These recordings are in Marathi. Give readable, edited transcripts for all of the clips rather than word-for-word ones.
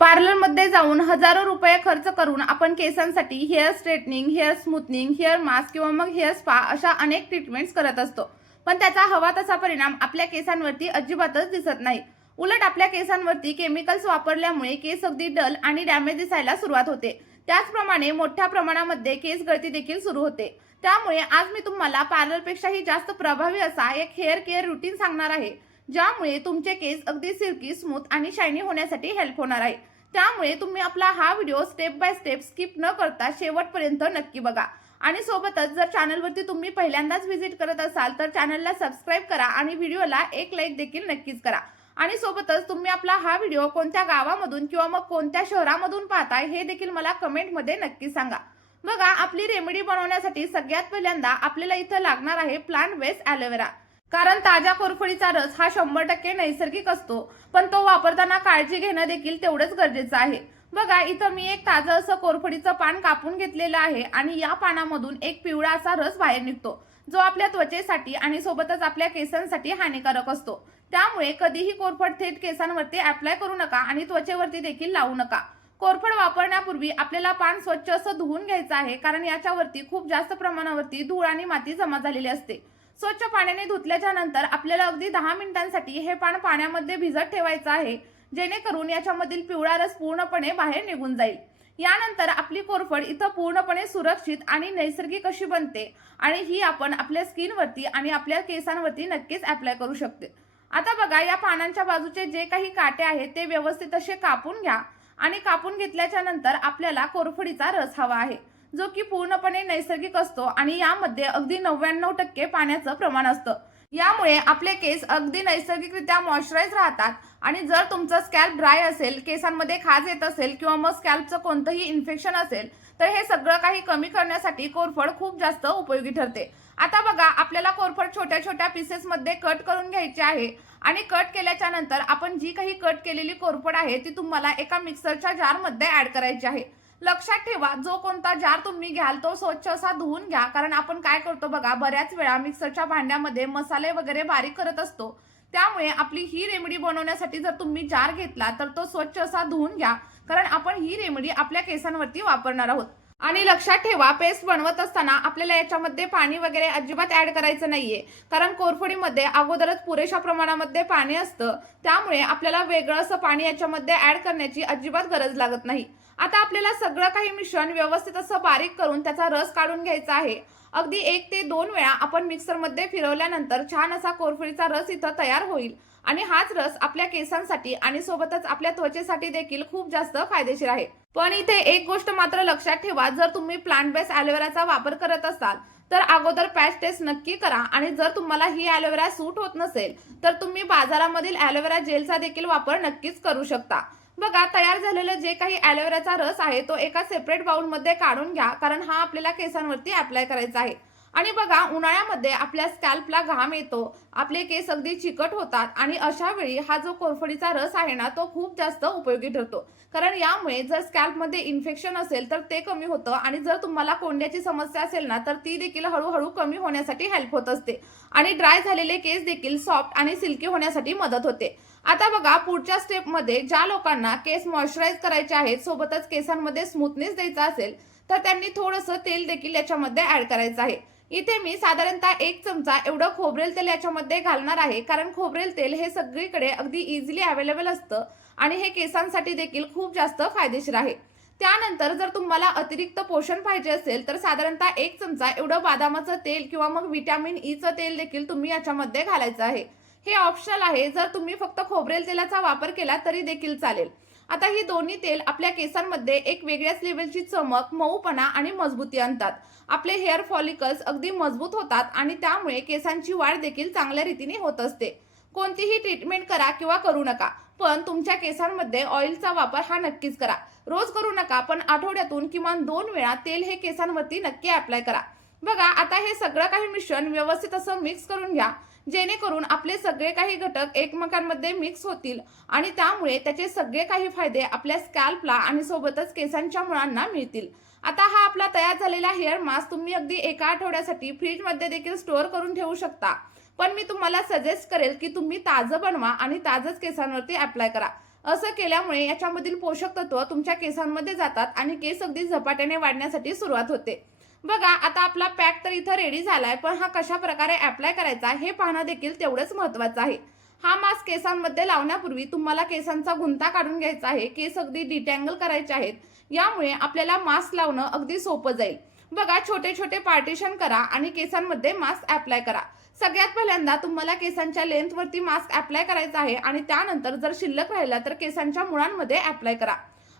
पार्लरमध्ये जाऊन हजारो रुपये खर्च करून आपण केसांसाठी hair straightening, hair smoothening, hair mask किंवा मग हेअर स्पा अशा अनेक ट्रीटमेंट्स करत असतो, पण त्याचा हवा तसा परिणाम आपल्या केसांवरती अजिबातच दिसत नाही। उलट आपल्या केसांवरती केमिकल्स वापरल्यामुळे केस अगदी डल आणि डॅमेज दिसायला सुरुवात होते। त्याचप्रमाणे मोठ्या प्रमाणामध्ये केस गळती देखील सुरू होते। त्यामुळे आज मी तुम्हाला पार्लरपेक्षाही जास्त प्रभावी असा एक हेअर केअर रुटीन सांगणार आहे, ज्यामुळे तुमचे केस अगदी सिल्की, स्मूथ आणि शायनी होण्यासाठी हेल्प होणार आहे। त्यामुळे तुम्ही आपला हा video step by step skip न करता शेवटपर्यंत नक्की बघा। आणि सोबतच जर चॅनलवरती तुम्ही पहिल्यांदाच व्हिजिट करत असाल तर चॅनलला सबस्क्राइब करा आणि व्हिडिओला एक लाईक देखील नक्कीच करा। आणि सोबतच तुम्ही आपला हा व्हिडिओ कोणत्या गावामधून किंवा मग कोणत्या शहरामधून पाहताय हे देखील मला कमेंटमध्ये नक्की सांगा। बघा, आपली रेमेडी बनवण्यासाठी सगळ्यात पहिल्यांदा आपल्याला इथं लागणार आहे प्लांट बेस्ड ॲलोवेरा। कारण ताज्या कोरफडीचा रस हा 100% नैसर्गिक असतो, पण तो वापरताना काळजी घेणं देखील तेवढंच गरजेचं आहे। बघा, इथं मी एक ताजं असं कोरफडीचं पान कापून घेतलेलं आहे आणि या पानामधून एक पिवळा असा रस बाहेर निघतो, जो आपल्या त्वचेसाठी आणि सोबतच आपल्या केसांसाठी हानिकारक असतो। त्यामुळे कधीही कोरफड थेट केसांवरती अप्लाय करू नका आणि त्वचेवरती देखील लावू नका। कोरफड वापरण्यापूर्वी आपल्याला पान स्वच्छ असं धुवून घ्यायचं आहे, कारण याच्यावरती खूप जास्त प्रमाणावरती धूळ आणि माती जमा झालेली असते। स्वच्छ पाण्याने धुतल्याच्या नंतर आपल्याला अगदी 10 मिनिटांसाठी हे पान पाण्यामध्ये भिजत ठेवायचं आहे, जेणेकरून याच्यामधील पिवळा रस पूर्णपणे बाहेर निघून जाईल। यानंतर आपली कोरफड इथं पूर्णपणे सुरक्षित आणि नैसर्गिक अशी बनते आणि ही आपण आपल्या स्किनवरती आणि आपल्या केसांवरती नक्कीच अप्लाय करू शकते। आता बघा, या पानांच्या बाजूचे जे काही काटे आहेत ते व्यवस्थित असे कापून घ्या आणि कापून घेतल्याच्या नंतर आपल्याला कोरफडीचा रस हवा आहे, जो की पूर्णपणे नैसर्गिक असतो आणि यामध्ये अगदी 99% पाण्याचं प्रमाण असतं। यामुळे आपले केस अगदी नैसर्गिकरित्या मॉइश्चराइज राहतात आणि जर तुमचं स्कॅल्प ड्राय असेल, केसांमध्ये खाज येत असेल किंवा मग स्कॅल्पचं कोणतंही इन्फेक्शन असेल तर हे सगळं काही कमी करण्यासाठी कोरफड खूप जास्त उपयोगी ठरते। आता बघा, आपल्याला कोरफड छोट्या छोट्या पीसेसमध्ये कट करून घ्यायची आहे आणि कट केल्याच्या नंतर आपण जी काही कट केलेली कोरफड आहे ती तुम्हाला एका मिक्सरच्या जारमध्ये ऍड करायची आहे। लक्षात ठेवा, जो कोणता जार तुम्ही घ्याल तो स्वच्छ असा धुवून घ्या, कारण आपण काय करतो बघा, बऱ्याच वेळा मिक्सरच्या भांड्यामध्ये मसाले वगैरे बारीक करत असतो। त्यामुळे आपली ही रेमेडी बनवण्यासाठी जर तुम्ही जार घेतला तर तो स्वच्छ असा धुवून घ्या, कारण आपण ही रेमेडी आपल्या केसांवरती वापरणार आहोत। आणि लक्षात ठेवा, पेस्ट बनवत असताना आपल्याला याच्यामध्ये पाणी वगैरे अजिबात ऍड करायचं नाहीये, कारण कोरफडीमध्ये अगोदरच पुरेशा प्रमाणामध्ये पाणी असतं। त्यामुळे आपल्याला वेगळं असं पाणी याच्यामध्ये ऍड करण्याची अजिबात गरज लागत नाही। आता आपल्याला सगळं काही मिश्रण व्यवस्थित असं बारीक करून त्याचा रस काढून घ्यायचा आहे। अगदी 1 ते 2 वेळा आपण मिक्सरमध्ये फिरवल्यानंतर छान असा कोरफडीचा रस इथं तयार होईल आणि हाच रस आपल्या केसांसाठी आणि सोबतच आपल्या त्वचेसाठी देखील खूप जास्त फायदेशीर आहे। पण इथे एक गोष्ट मात्र लक्षात ठेवा, जर तुम्ही प्लांट बेस्ड ॲलोवेराचा वापर करत असाल तर अगोदर पॅच टेस्ट नक्की करा आणि जर तुम्हाला ही ॲलोवेरा सूट होत नसेल तर तुम्ही बाजारामधील ॲलोवेरा जेलचा देखील वापर नक्कीच करू शकता। बघा, तयार झालेलं जे काही ॲलोवेराचा रस आहे तो एका सेपरेट बाउलमध्ये काढून घ्या, कारण हा आपल्याला केसांवरती अप्लाय करायचा आहे। आणि बघा, उन्हाळ्यामध्ये आपल्या स्कॅल्पला घाम येतो, आपले केस अगदी चिकट होतात आणि अशा वेळी हा जो कोरफडीचा रस आहे ना तो खूप जास्त उपयोगी ठरतो, कारण यामुळे जर स्कॅल्पमध्ये इन्फेक्शन असेल तर ते कमी होतं आणि जर तुम्हाला कोंड्याची समस्या असेल ना तर ती देखील हळूहळू कमी होण्यासाठी हेल्प होत असते आणि ड्राय झालेले केस देखील सॉफ्ट आणि सिल्की होण्यासाठी मदत होते। आता बघा, पुढच्या स्टेपमध्ये ज्या लोकांना केस मॉइश्चराइज करायचे आहेत, सोबतच केसांमध्ये स्मूथनेस द्यायचा असेल तर त्यांनी थोडंसं तेल देखील याच्यामध्ये ऍड करायचं आहे। इथे मी साधारणतः 1 चमचा एवढं खोबरेल तेल याच्यामध्ये घालणार आहे, कारण खोबरेल तेल हे सगळीकडे अगदी इझिली अवेलेबल असतं आणि हे केसांसाठी देखील खूप जास्त फायदेशीर आहे। त्यानंतर जर तुम्हाला अतिरिक्त पोषण पाहिजे असेल तर साधारणतः 1 चमचा एवढं बदामाचं तेल किंवा मग व्हिटॅमिन ईचं तेल देखील तुम्ही याच्यामध्ये घालायचं आहे। हे ऑप्शनल आहे, जर तुम्ही फक्त खोबरेल तेलाचा वापर केला तरी देखील चालेल। आता ही दोन्ही तेल आपल्या केसांमध्ये एक वेगळ्याच लेवलची चमक, मऊपणा आणि मजबूती आणतात। आपले हेअर फॉलिकल्स अगदी मजबूत होतात आणि त्यामुळे केसांची वाढ देखील चांगल्या रीतीने होत असते। कोणतीही ट्रीटमेंट करा किंवा करू नका, पण तुमच्या केसांमध्ये ऑइलचा वापर हा नक्कीच करा। रोज करू नका, पण आठवड्यातून किमान 2 वेळा तेल हे केसांवरती नक्की अप्लाय करा। बघा, आता हे सगळं काही मिश्रण व्यवस्थित असं मिक्स करून घ्या, जेणेकरून आपले सगळे काही घटक एकमेकांमध्ये मिक्स होतील आणि त्यामुळे त्याचे सगळे काही फायदे आपल्या स्कॅल्पला आणि सोबतच केसांच्या मुळांना मिळतील। आता हा आपला तयार झालेला हेअर मास्क तुम्ही अगदी एका आठवड्यासाठी फ्रीजमध्ये देखील स्टोअर करून ठेवू शकता, पण मी तुम्हाला सजेस्ट करेल की तुम्ही ताजं बनवा आणि ताजंच केसांवरती अप्लाय करा। असं केल्यामुळे याच्यामधील पोषक तत्व तुमच्या केसांमध्ये जातात आणि केस अगदी झपाट्याने वाढण्यासाठी सुरुवात होते। बघा, आता आपला पॅक तर इथं रेडी झालाय, पण हा कशा प्रकारे अप्लाय करायचा हे पाहणं देखील तेवढंच महत्त्वाचं आहे। हा मास्क केसांमध्ये लावण्यापूर्वी तुम्हाला केसांचा गुंता काढून घ्यायचा आहे, केस अगदी डिटँगल करायचे आहेत। यामुळे आपल्याला मास्क लावणं अगदी सोपं जाईल। बघा, छोटे छोटे पार्टिशन करा आणि केसांमध्ये मास्क अप्लाय करा। सगळ्यात पहिल्यांदा तुम्हाला केसांच्या लेंथवरती मास्क अप्लाय करायचा आहे आणि त्यानंतर जर शिल्लक राहिला तर केसांच्या मुळांमध्ये अप्लाय करा।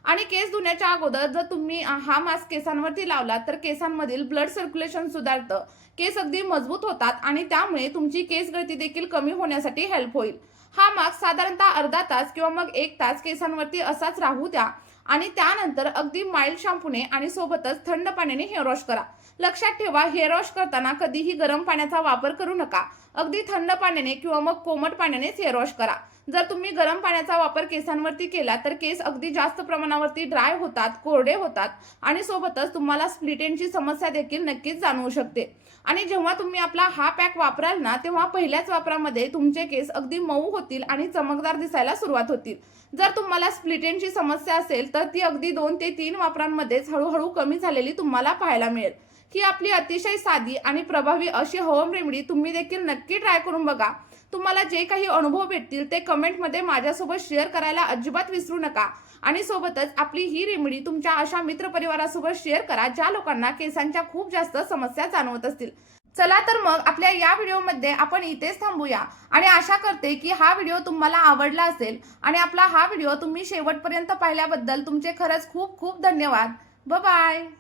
आणि केस धुण्याच्या अगोदर जर तुम्ही हा मास्क केसांवरती लावला तर केसांमधील ब्लड सर्क्युलेशन सुधारतं, केस अगदी मजबूत होतात आणि त्यामुळे तुमची केस गळती देखील कमी होण्यासाठी हेल्प होईल। हा मास्क साधारणतः अर्धा तास किंवा मग 1 तास केसांवरती असाच राहू द्या आणि त्यानंतर अगदी माइल्ड शॅम्पूने आणि सोबतच थंड पाण्याने हेअर वॉश करा। लक्षात ठेवा, हेअर वॉश करताना कधीही गरम पाण्याचा वापर करू नका, अगदी थंड पाण्याने किंवा मग कोमट पाण्यानेच हेअर वॉश करा। जर तुम्ही गरम पाण्याचा वापर केसांवरती केला तर केस अगदी जास्त प्रमाणावरती ड्राय होतात, कोरडे होतात आणि सोबतच तुम्हाला स्प्लिट एंडची समस्या देखील नक्कीच जाणवू शकते। आणि जेव्हा तुम्ही आपला हा पॅक वापराल ना, तेव्हा पहिल्याच वापरामध्ये तुमचे केस अगदी मऊ होतील आणि चमकदार दिसायला सुरुवात होतील। जर तुम्हाला स्प्लिट एंडची समस्या असेल तर ती अगदी 2 ते 3 वापरांमध्येच हळूहळू कमी झालेली तुम्हाला पाहायला मिळेल। ही आपली अतिशय साधी आणि प्रभावी अशी होम रेमेडी तुम्ही देखील नक्की ट्राय करून बघा। तुम्हाला जे काही अनुभव भेटतील ते कमेंटमध्ये माझ्यासोबत शेअर करायला अजिबात विसरू नका आणि सोबतच आपली ही रेमेडी तुमच्या अशा मित्रपरिवारासोबत शेअर करा ज्या लोकांना केसांच्या खूप जास्त समस्या जाणवत असतील। चला तर मग आपल्या या व्हिडिओमध्ये आपण इथेच थांबूया आणि आशा करते की हा व्हिडिओ तुम्हाला आवडला असेल आणि आपला हा व्हिडिओ तुम्ही शेवटपर्यंत पाहिल्याबद्दल तुमचे खरंच खूप खूप धन्यवाद। Bye bye.